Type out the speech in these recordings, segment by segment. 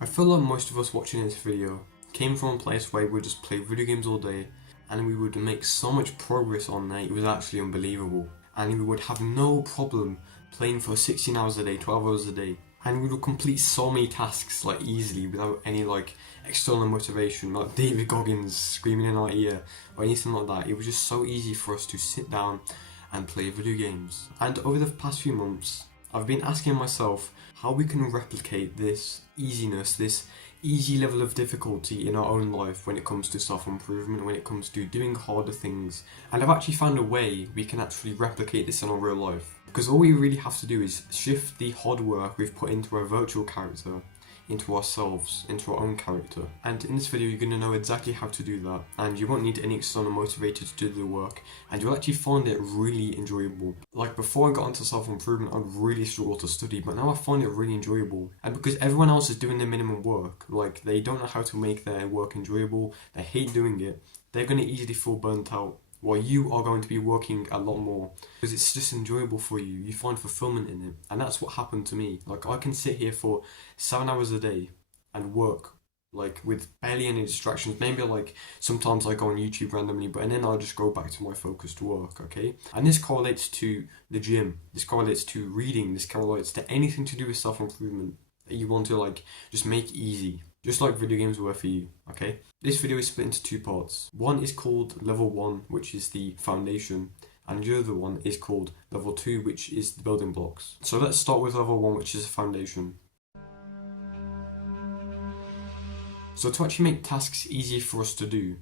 I feel like most of us watching this video came from a place where we would just play video games all day and we would make so much progress on that it was actually unbelievable. And we would have no problem playing for 16 hours a day, 12 hours a day. And we would complete so many tasks like easily without any like external motivation, like David Goggins screaming in our ear or anything like that. It was just so easy for us to sit down and play video games. And over the past few months, I've been asking myself how we can replicate this easiness, this easy level of difficulty in our own life when it comes to self-improvement, when it comes to doing harder things. And I've actually found a way we can actually replicate this in our real life. Because all we really have to do is shift the hard work we've put into our virtual character into ourselves, into our own character. And in this video you're going to know exactly how to do that, and you won't need any external motivator to do the work, and you'll actually find it really enjoyable. Like before I got into self-improvement I'd really struggle to study, but now I find it really enjoyable. And because everyone else is doing the minimum work, like they don't know how to make their work enjoyable, they hate doing it, they're going to easily feel burnt out. While you are going to be working a lot more because it's just enjoyable for you. You find fulfillment in it, and that's what happened to me. Like I can sit here for 7 hours a day and work like with barely any distractions. Maybe like sometimes I go on YouTube randomly, but and then I'll just go back to my focused work, okay? And this correlates to the gym, this correlates to reading, this correlates to anything to do with self-improvement that you want to like just make easy. Just like video games were for you, okay? This video is split into two parts. One is called Level 1, which is the foundation, and the other one is called Level 2, which is the building blocks. So let's start with Level 1, which is the foundation. So to actually make tasks easy for us to do,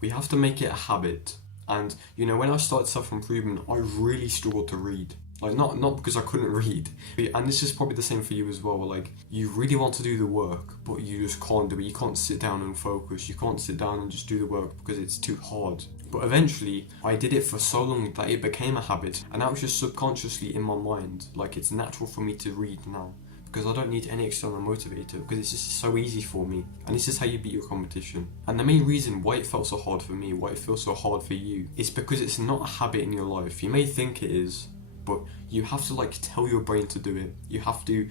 we have to make it a habit. And you know, when I started self-improvement, I really struggled to read. Like not because I couldn't read, and this is probably the same for you as well, like you really want to do the work but you just can't do it. You can't sit down and focus, you can't sit down and just do the work because it's too hard. But eventually I did it for so long that it became a habit, and that was just subconsciously in my mind. Like it's natural for me to read now because I don't need any external motivator, because it's just so easy for me. And this is how you beat your competition. And the main reason why it felt so hard for me, why it feels so hard for you, is because it's not a habit in your life. You may think it is, but you have to like tell your brain to do it. You have to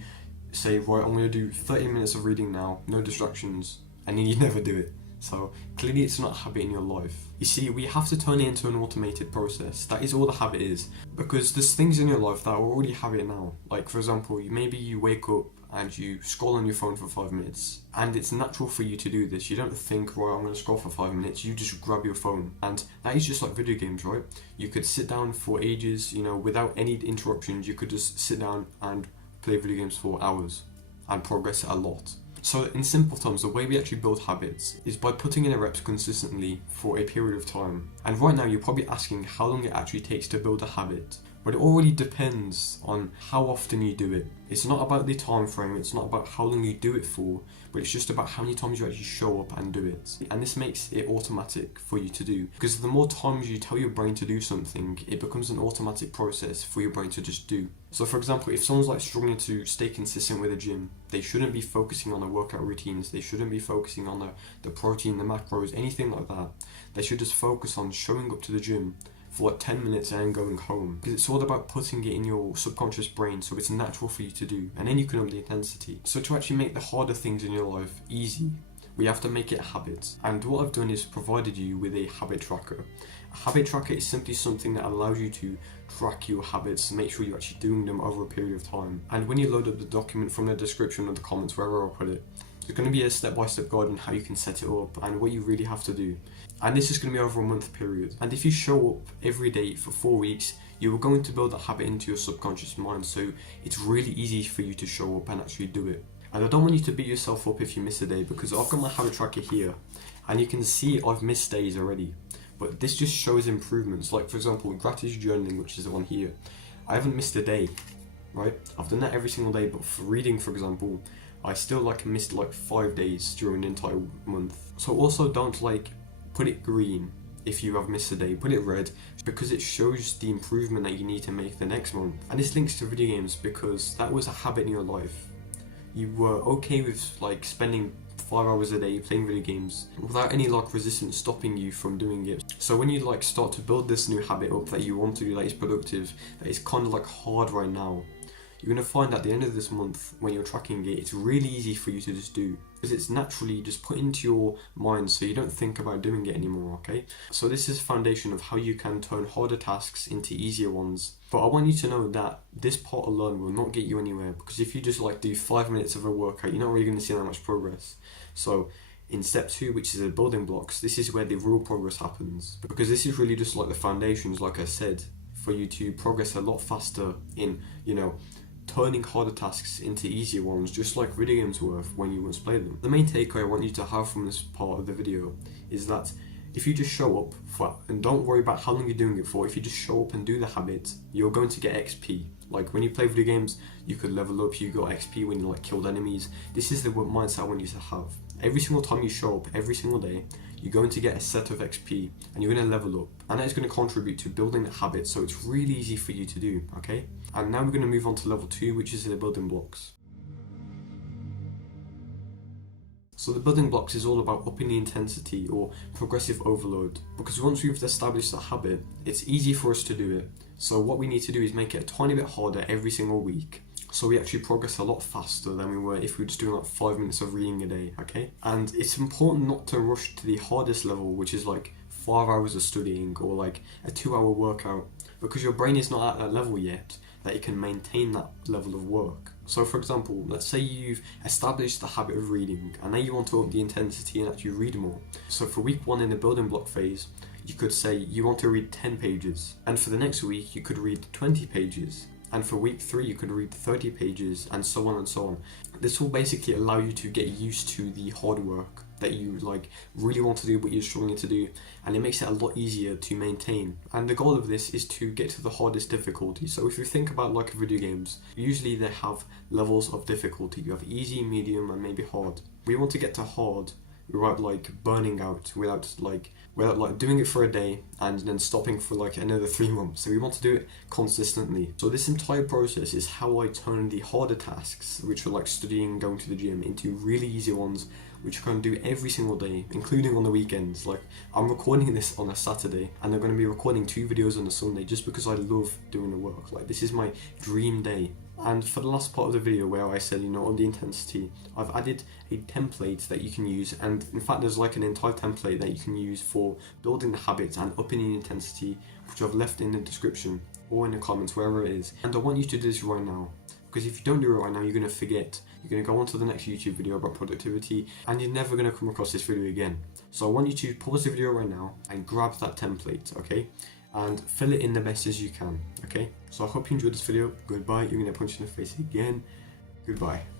say, right, I'm going to do 30 minutes of reading now, no distractions, and then you never do it. So clearly it's not a habit in your life. You see, we have to turn it into an automated process. That is all the habit is, because there's things in your life that are already habit now. Like for example, maybe you wake up and you scroll on your phone for 5 minutes, and it's natural for you to do this. You don't think, right, I'm going to scroll for 5 minutes. You just grab your phone, and that is just like video games, right? You could sit down for ages, you know, without any interruptions. You could just sit down and play video games for hours and progress a lot. So in simple terms, the way we actually build habits is by putting in the reps consistently for a period of time. And right now you're probably asking how long it actually takes to build a habit. But it all really depends on how often you do it. It's not about the time frame, it's not about how long you do it for, but it's just about how many times you actually show up and do it. And this makes it automatic for you to do. Because the more times you tell your brain to do something, it becomes an automatic process for your brain to just do. So for example, if someone's like struggling to stay consistent with a gym, they shouldn't be focusing on their workout routines, they shouldn't be focusing on the protein, the macros, anything like that. They should just focus on showing up to the gym for like 10 minutes and then going home. Because it's all about putting it in your subconscious brain so it's natural for you to do, and then you can up the intensity. So to actually make the harder things in your life easy, we have to make it a habit. And what I've done is provided you with a habit tracker. A habit tracker is simply something that allows you to track your habits and make sure you're actually doing them over a period of time. And when you load up the document from the description or the comments, wherever I'll put it, there's going to be a step-by-step guide on how you can set it up and what you really have to do. And this is going to be over a month period. And if you show up every day for 4 weeks, you are going to build that habit into your subconscious mind, so it's really easy for you to show up and actually do it. And I don't want you to beat yourself up if you miss a day, because I've got my habit tracker here and you can see I've missed days already. But this just shows improvements. Like for example, gratitude journaling, which is the one here. I haven't missed a day, right? I've done that every single day, but for reading, for example, I still like missed like 5 days during the entire month. So also don't like put it green if you have missed a day, put it red, because it shows the improvement that you need to make the next month. And this links to video games because that was a habit in your life. You were okay with like spending 5 hours a day playing video games without any like resistance stopping you from doing it. So when you like start to build this new habit up that you want to do, that is productive, that is kind of like hard right now, you're going to find at the end of this month, when you're tracking it, it's really easy for you to just do, because it's naturally just put into your mind so you don't think about doing it anymore, okay? So this is a foundation of how you can turn harder tasks into easier ones. But I want you to know that this part alone will not get you anywhere, because if you just like do 5 minutes of a workout, you're not really going to see that much progress. So in step 2, which is the building blocks, this is where the real progress happens, because this is really just like the foundations, like I said, for you to progress a lot faster in, turning harder tasks into easier ones, just like video games were when you once played them. The main takeaway I want you to have from this part of the video is that if you just show up and don't worry about how long you're doing it for, if you just show up and do the habit, you're going to get XP. Like when you play video games, you could level up, you got XP when you like killed enemies. This is the mindset I want you to have. Every single time you show up, every single day, you're going to get a set of XP and you're going to level up, and that is going to contribute to building the habit, so it's really easy for you to do, okay? And now we're going to move on to level 2, which is the building blocks. So the building blocks is all about upping the intensity or progressive overload, because once we've established the habit, it's easy for us to do it. So what we need to do is make it a tiny bit harder every single week, so we actually progress a lot faster than we were if we were just doing like 5 minutes of reading a day, okay? And it's important not to rush to the hardest level, which is like 5 hours of studying or like a 2-hour workout, because your brain is not at that level yet that it can maintain that level of work. So for example, let's say you've established the habit of reading and now you want to up the intensity and actually read more. So for week 1 in the building block phase, you could say you want to read 10 pages, and for the next week you could read 20 pages. And for week 3 you could read 30 pages, and so on and so on. This will basically allow you to get used to the hard work that you like really want to do but you're struggling to do, and it makes it a lot easier to maintain. And the goal of this is to get to the hardest difficulty. So if you think about like video games, usually they have levels of difficulty. You have easy, medium, and maybe hard. We want to get to hard without like burning out, without doing it for a day and then stopping for like another 3 months. So we want to do it consistently. So this entire process is how I turn the harder tasks, which are like studying, going to the gym, into really easy ones, which I can do every single day, including on the weekends. Like I'm recording this on a Saturday and I'm going to be recording 2 videos on a Sunday just because I love doing the work. Like this is my dream day. And for the last part of the video where I said, on the intensity, I've added a template that you can use, and in fact there's like an entire template that you can use for building the habits and upping the intensity, which I've left in the description or in the comments, wherever it is. And I want you to do this right now, because if you don't do it right now, you're going to forget. You're going to go on to the next YouTube video about productivity and you're never going to come across this video again. So I want you to pause the video right now and grab that template, okay? And fill it in the best as you can, okay? So I hope you enjoyed this video. Goodbye. You're going to punch in the face again. Goodbye.